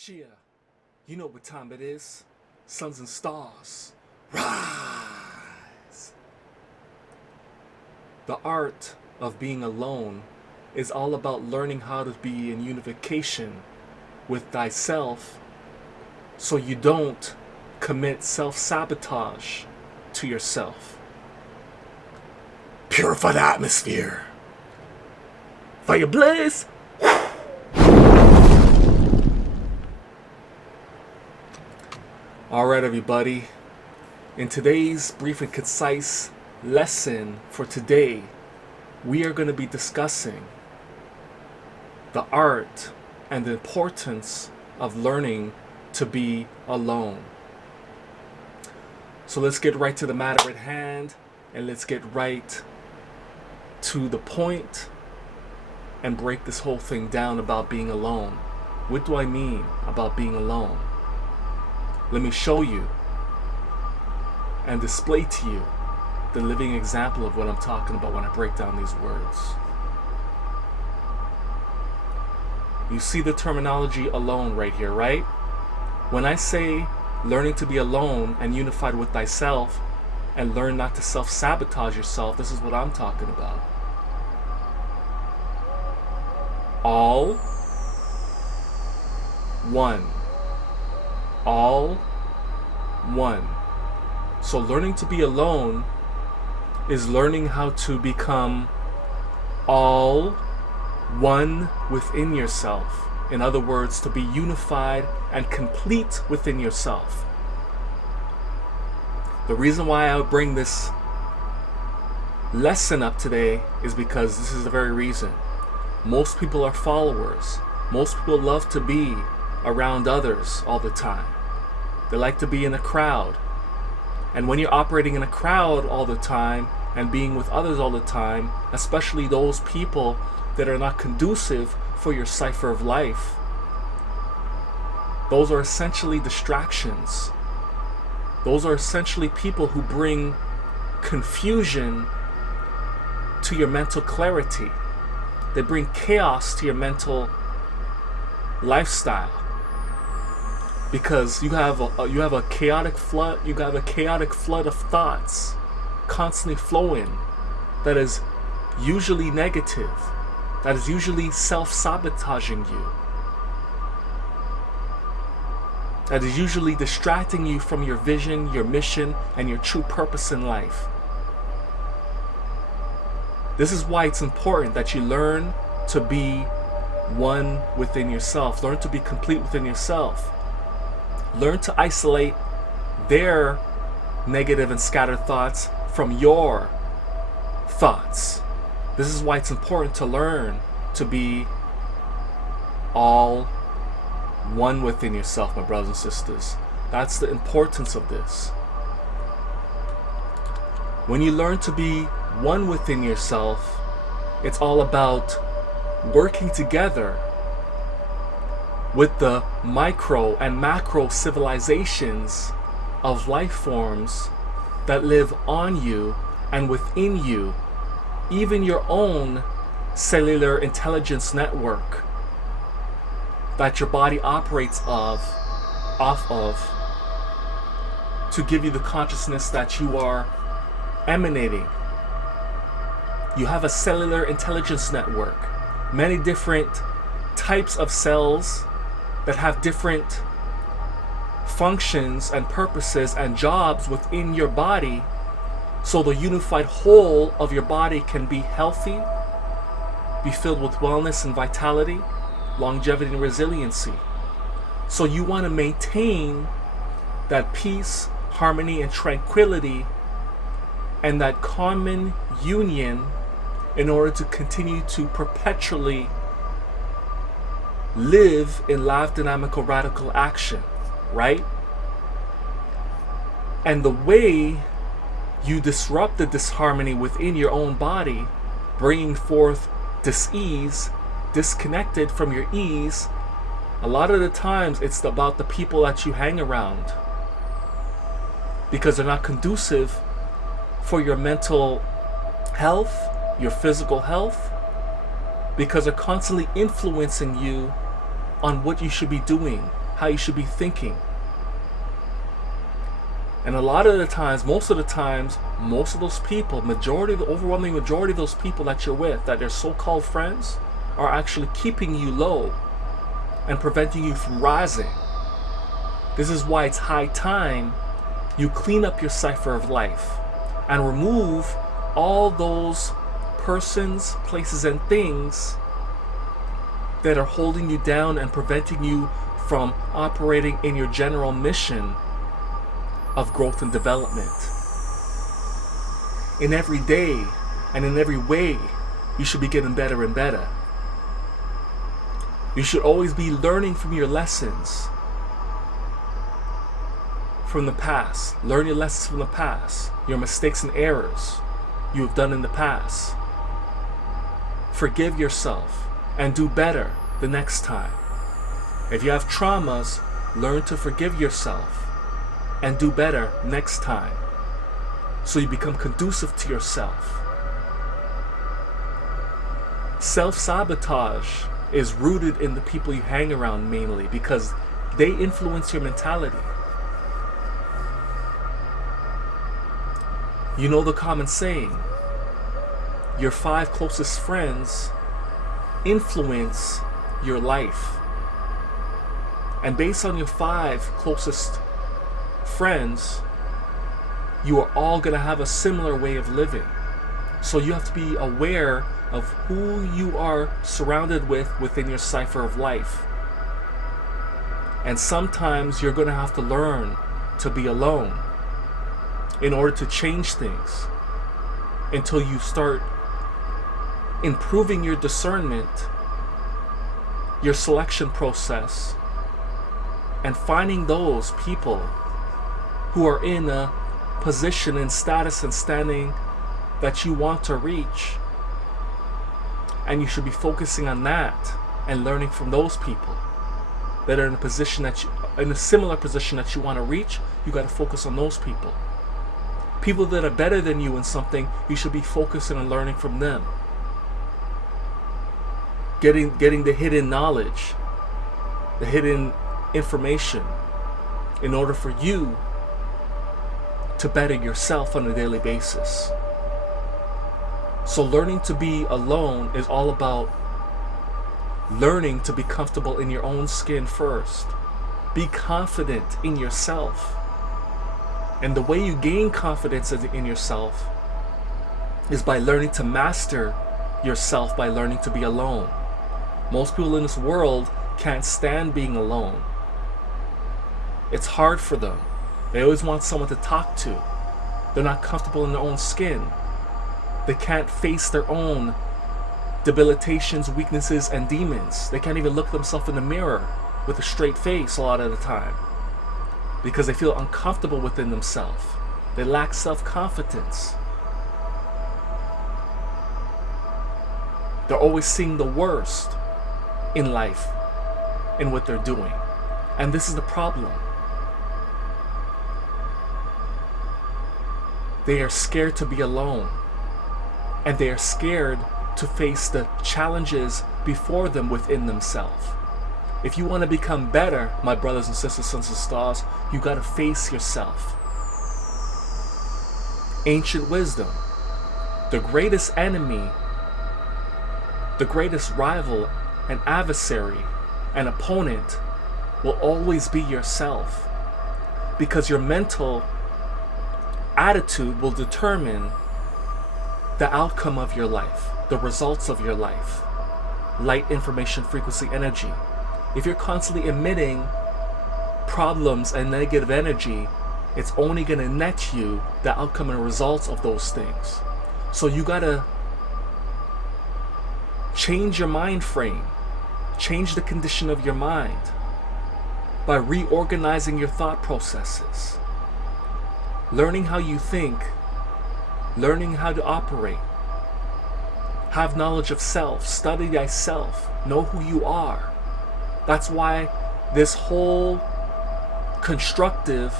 Chia, you know what time it is. Suns and stars, rise. The art of being alone is all about learning how to be in unification with thyself so you don't commit self-sabotage to yourself. Purify the atmosphere. Fire blaze. Alright everybody, in today's brief and concise lesson for today, we are going to be discussing the art and the importance of learning to be alone. So let's get right to the matter at hand, and let's get right to the point and break this whole thing down about being alone. What do I mean about being alone? Let me show you and display to you the living example of what I'm talking about when I break down these words. You see the terminology alone right here, right? When I say learning to be alone and unified with thyself and learn not to self-sabotage yourself, this is what I'm talking about. All one. All one. So learning to be alone is learning how to become all one within yourself. In other words, to be unified and complete within yourself. The reason why I bring this lesson up today is because this is the very reason. Most people are followers. Most people love to be around others all the time. They like to be in a crowd. And when you're operating in a crowd all the time and being with others all the time, especially those people that are not conducive for your cipher of life, those are essentially distractions. Those are essentially people who bring confusion to your mental clarity. They bring chaos to your mental lifestyle. Because you have a chaotic flood. You have a chaotic flood of thoughts constantly flowing that is usually negative, that is usually self-sabotaging you, that is usually distracting you from your vision, your mission, and your true purpose in life. This is why it's important that you learn to be one within yourself. Learn to be complete within yourself. Learn to isolate their negative and scattered thoughts from your thoughts. This is why it's important to learn to be all one within yourself, my brothers and sisters. That's the importance of this. When you learn to be one within yourself, it's all about working together with the micro and macro civilizations of life forms that live on you and within you, even your own cellular intelligence network that your body operates off of to give you the consciousness that you are emanating. You have a cellular intelligence network, many different types of cells that have different functions and purposes and jobs within your body, so the unified whole of your body can be healthy, be filled with wellness and vitality, longevity and resiliency. So you want to maintain that peace, harmony, and tranquility and that common union in order to continue to perpetually live in live dynamical radical action, right? And the way you disrupt the disharmony within your own body, bringing forth dis-ease, disconnected from your ease, a lot of the times it's about the people that you hang around, because they're not conducive for your mental health, your physical health, because they're constantly influencing you on what you should be doing, how you should be thinking. And a lot of the times, most of those people, the overwhelming majority of those people that you're with, that are so-called friends, are actually keeping you low and preventing you from rising. This is why it's high time you clean up your cipher of life and remove all those persons, places, and things that are holding you down and preventing you from operating in your general mission of growth and development. In every day and in every way, you should be getting better and better. You should always be learning from your lessons from the past. Learn your lessons from the past, your mistakes and errors you have done in the past. Forgive yourself and do better the next time. If you have traumas, learn to forgive yourself and do better next time, so you become conducive to yourself. Self-sabotage is rooted in the people you hang around mainly, because they influence your mentality. You know the common saying, your 5 closest friends influence your life. And based on your 5 closest friends, you are all going to have a similar way of living. So you have to be aware of who you are surrounded with within your cipher of life. And sometimes you're going to have to learn to be alone in order to change things, until you start improving your discernment, your selection process, and finding those people who are in a position and status and standing that you want to reach. And you should be focusing on that and learning from those people that are in a position in a similar position that you want to reach. You got to focus on those people. People that are better than you in something, you should be focusing on learning from them. Getting the hidden knowledge, the hidden information, in order for you to better yourself on a daily basis. So learning to be alone is all about learning to be comfortable in your own skin first. Be confident in yourself. And the way you gain confidence in yourself is by learning to master yourself, by learning to be alone. Most people in this world can't stand being alone. It's hard for them. They always want someone to talk to. They're not comfortable in their own skin. They can't face their own debilitations, weaknesses, and demons. They can't even look themselves in the mirror with a straight face a lot of the time, because they feel uncomfortable within themselves. They lack self-confidence. They're always seeing the worst in life, in what they're doing. And this is the problem. They are scared to be alone. And they are scared to face the challenges before them within themselves. If you want to become better, my brothers and sisters, sons and stars, you got to face yourself. Ancient wisdom. The greatest enemy, the greatest rival and adversary and opponent will always be yourself. Because your mental attitude will determine the outcome of your life, the results of your life. Light, information, frequency, energy. If you're constantly emitting problems and negative energy, it's only going to net you the outcome and results of those things. So you got to change your mind frame, change the condition of your mind by reorganizing your thought processes, learning how you think, learning how to operate. Have knowledge of self, study thyself, know who you are. That's why this whole constructive,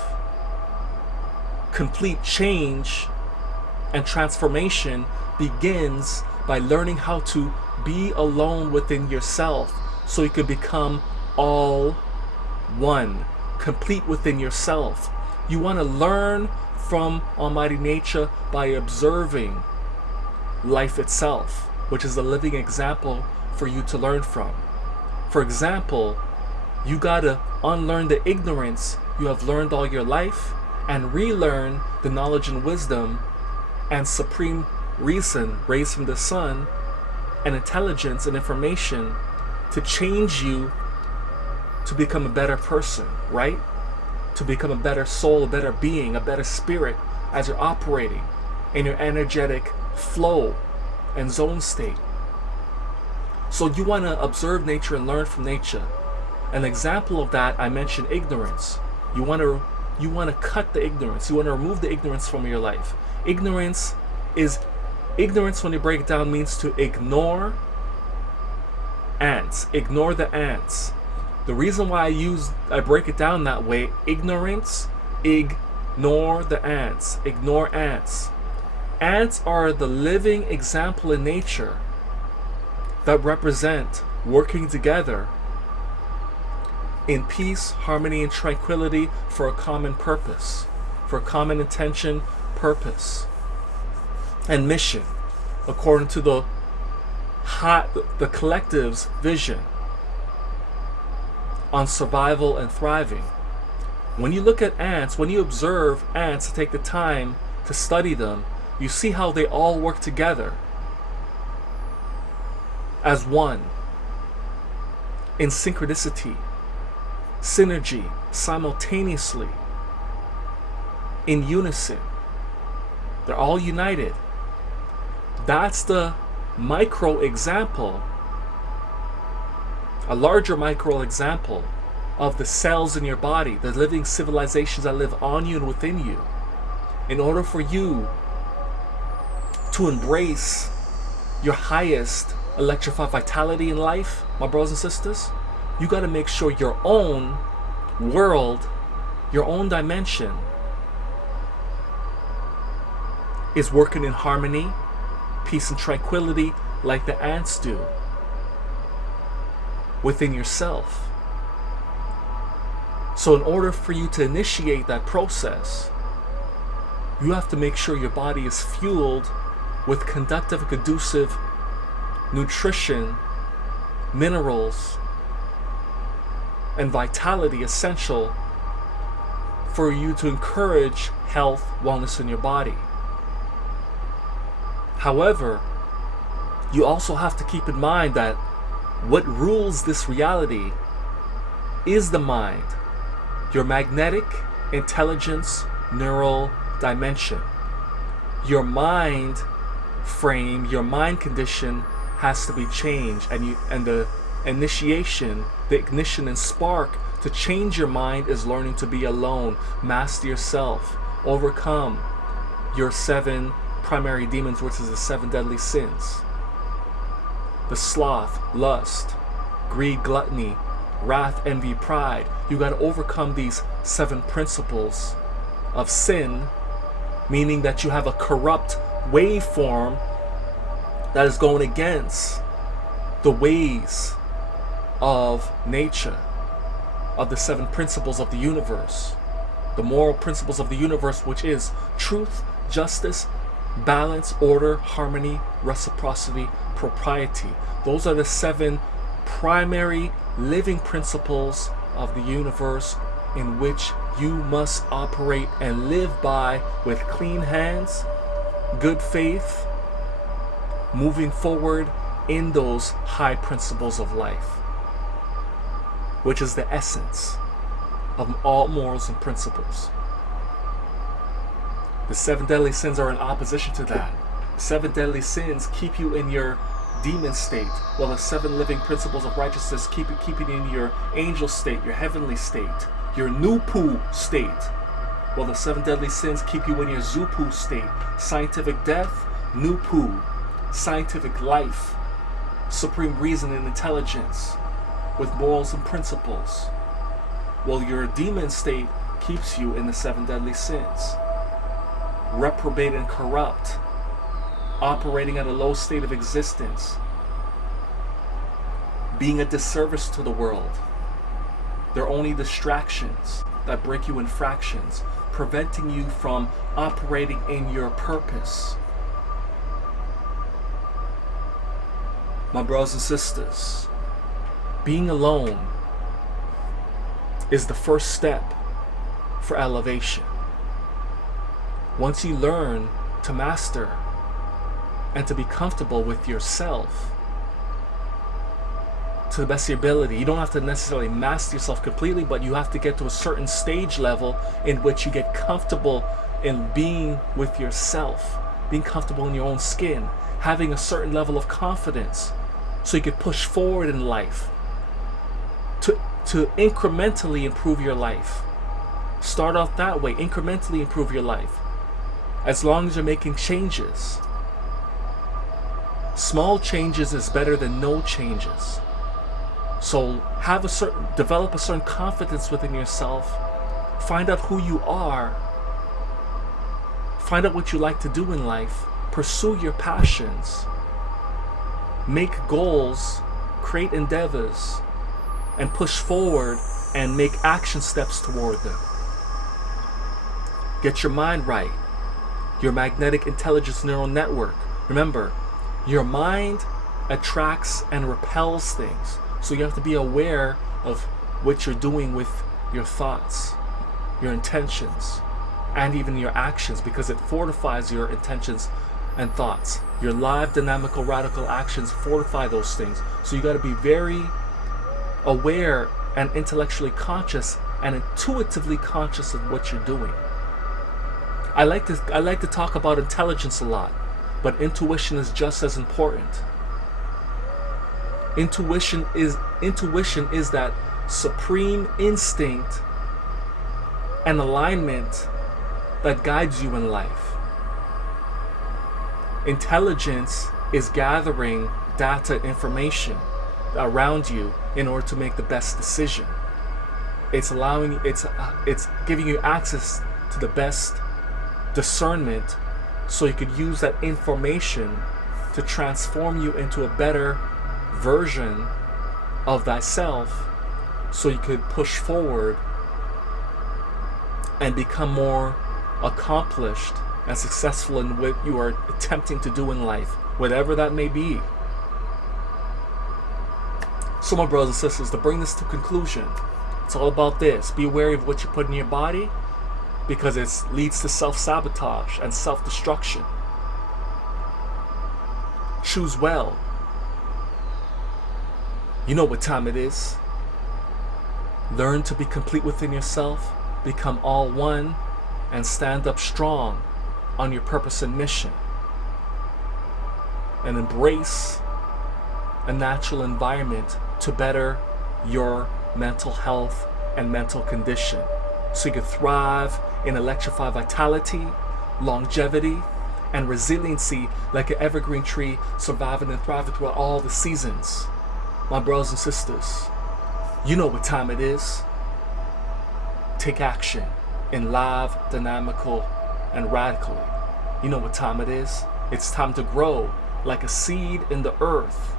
complete change and transformation begins by learning how to be alone within yourself, so you can become all one, complete within yourself. You want to learn from Almighty Nature by observing life itself, which is a living example for you to learn from. For example, you gotta unlearn the ignorance you have learned all your life and relearn the knowledge and wisdom and supreme reason raised from the sun and intelligence and information to change you to become a better person, right? To become a better soul, a better being, a better spirit as you're operating in your energetic flow and zone state. So you want to observe nature and learn from nature. An example of that, I mentioned ignorance. You want to cut the ignorance. You want to remove the ignorance from your life. Ignorance, when you break it down, means to ignore ants. Ignore the ants. The reason why I break it down that way, ignorance, ignore the ants. Ignore ants. Ants are the living example in nature that represent working together in peace, harmony, and tranquility for a common purpose, for a common intention, purpose, and mission, according to the collective's vision on survival and thriving. When you look at ants, when you observe ants, to take the time to study them, you see how they all work together as one, in synchronicity, synergy, simultaneously, in unison. They're all united. That's the micro example, a larger micro example of the cells in your body, the living civilizations that live on you and within you. In order for you to embrace your highest electrified vitality in life, my brothers and sisters, you got to make sure your own world, your own dimension is working in harmony, peace, and tranquility like the ants do within yourself. So in order for you to initiate that process, you have to make sure your body is fueled with conductive, conducive nutrition, minerals, and vitality essential for you to encourage health, wellness in your body. However, you also have to keep in mind that what rules this reality is the mind, your magnetic intelligence neural dimension. Your mind frame, your mind condition has to be changed, and the initiation, the ignition and spark to change your mind is learning to be alone, master yourself, overcome your 7 primary demons, which is the 7 deadly sins. The sloth, lust, greed, gluttony, wrath, envy, pride. You got to overcome these 7 principles of sin, meaning that you have a corrupt waveform that is going against the ways of nature, of the 7 principles of the universe, the moral principles of the universe, which is truth, justice, balance, order, harmony, reciprocity, propriety. Those are the 7 primary living principles of the universe in which you must operate and live by with clean hands, good faith, moving forward in those high principles of life, which is the essence of all morals and principles. The 7 deadly sins are in opposition to that. The 7 deadly sins keep you in your demon state, while the 7 living principles of righteousness keep you in your angel state, your heavenly state, your Nupu state, while the 7 deadly sins keep you in your Zupu state, scientific death, Nupu, scientific life, supreme reason and intelligence, with morals and principles, while your demon state keeps you in the 7 deadly sins, reprobate and corrupt, operating at a low state of existence, being a disservice to the world, They're only distractions that break you in fractions, preventing you from operating in your purpose. My brothers and sisters, being alone is the first step for elevation. Once you learn to master and to be comfortable with yourself to the best of your ability, you don't have to necessarily master yourself completely, but you have to get to a certain stage level in which you get comfortable in being with yourself, being comfortable in your own skin, having a certain level of confidence so you can push forward in life to incrementally improve your life. Start off that way, incrementally improve your life. As long as you're making changes. Small changes is better than no changes. So develop a certain confidence within yourself. Find out who you are. Find out what you like to do in life. Pursue your passions. Make goals, create endeavors, and push forward and make action steps toward them. Get your mind right. Your magnetic intelligence neural network. Remember, your mind attracts and repels things. So you have to be aware of what you're doing with your thoughts, your intentions, and even your actions, because it fortifies your intentions and thoughts. Your live, dynamical, radical actions fortify those things. So you got to be very aware and intellectually conscious and intuitively conscious of what you're doing. I like to talk about intelligence a lot, but intuition is just as important. Intuition is that supreme instinct and alignment that guides you in life. Intelligence is gathering data, information around you in order to make the best decision. It's giving you access to the best discernment so you could use that information to transform you into a better version of thyself, so you could push forward and become more accomplished and successful in what you are attempting to do in life, whatever that may be. So my brothers and sisters, to bring this to conclusion, it's all about this. Be wary of what you put in your body, because it leads to self-sabotage and self-destruction. Choose well. You know what time it is. Learn to be complete within yourself, become all one, and stand up strong on your purpose and mission. And embrace a natural environment to better your mental health and mental condition, so you can thrive in electrified vitality, longevity, and resiliency like an evergreen tree, surviving and thriving throughout all the seasons. My brothers and sisters, you know what time it is. Take action in live, dynamical, and radically. You know what time it is. It's time to grow like a seed in the earth,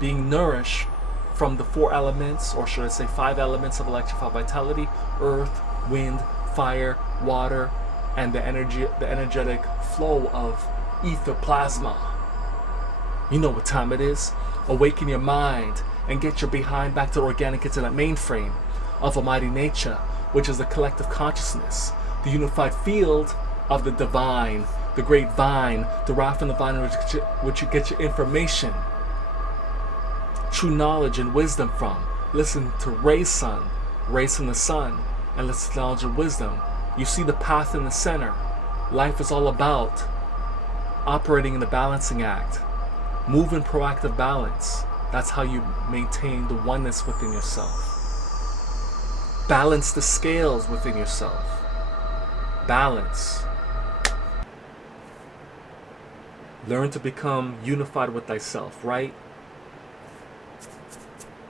being nourished from the 4 elements, or should I say 5 elements of electrified vitality: earth, wind, fire, water, and the energetic flow of ether plasma. You know what time it is. Awaken your mind and get your behind back to organic internet mainframe of Almighty Nature, which is the collective consciousness, the unified field of the divine, the great vine, derived from the vine which you get your information, true knowledge and wisdom from. Listen to Ray's son, Rays from the sun, and listen to knowledge and wisdom. You see the path in the center. Life is all about operating in the balancing act. Move in proactive balance. That's how you maintain the oneness within yourself. Balance the scales within yourself. Balance. Learn to become unified with thyself, right?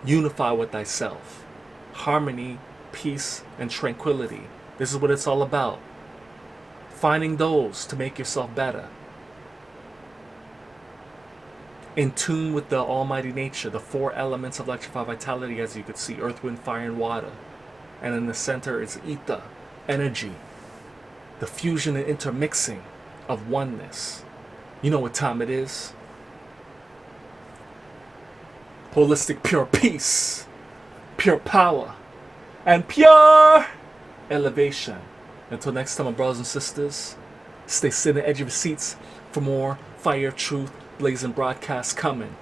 Unify with thyself. Harmony, peace, and tranquility. This is what it's all about. Finding those to make yourself better. in tune with the almighty nature, the four elements of electrified vitality, as you could see: earth, wind, fire, and water. And in the center is ether, energy, the fusion and intermixing of oneness. You know what time it is? Holistic pure peace, pure power, and pure elevation. Until next time, my brothers and sisters, stay sitting at the edge of your seats for more Fire of Truth blazing broadcasts coming.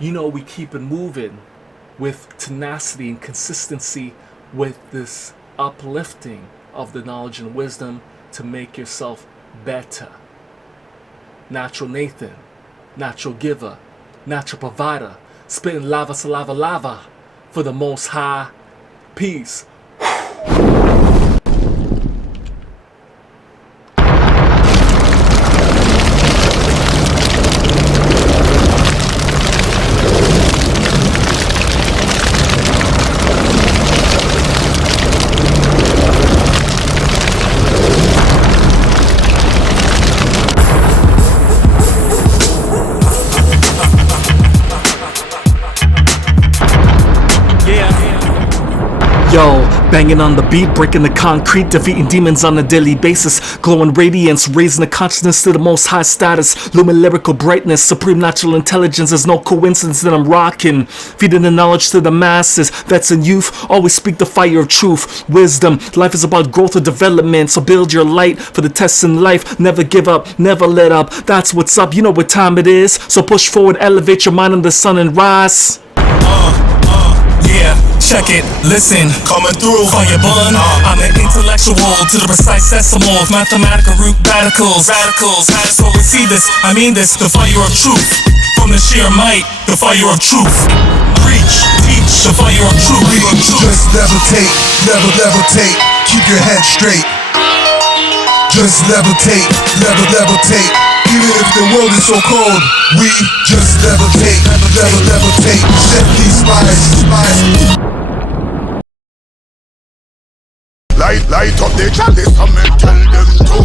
You know we keep it moving with tenacity and consistency with this uplifting of the knowledge and wisdom to make yourself better. Natural Nathan, natural giver, natural provider, spitting lava, saliva, lava for the Most High. Peace. Yo, banging on the beat, breaking the concrete, defeating demons on a daily basis, glowing radiance, raising the consciousness to the most high status, Lumen lyrical brightness, supreme natural intelligence. There's no coincidence that I'm rocking, feeding the knowledge to the masses, vets and youth, always speak the fire of truth, wisdom. Life is about growth or development, so build your light for the tests in life. Never give up, never let up, that's what's up. You know what time it is, so push forward, elevate your mind in the sun and rise. Yeah, check it, listen, coming through, fire bun. I'm an intellectual to the precise decimals, mathematical root radicals. So we see this, I mean this, the fire of truth. From the sheer might, the fire of truth. Preach, teach, the fire of truth. Just levitate, levitate, keep your head straight. Just levitate, levitate. Even if the world is so cold, we just levitate, levitate. Set these spies. Light up the chalice and me tell them to.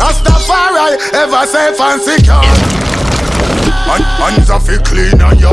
Rastafari ever safe and secure. Hands off it clean and you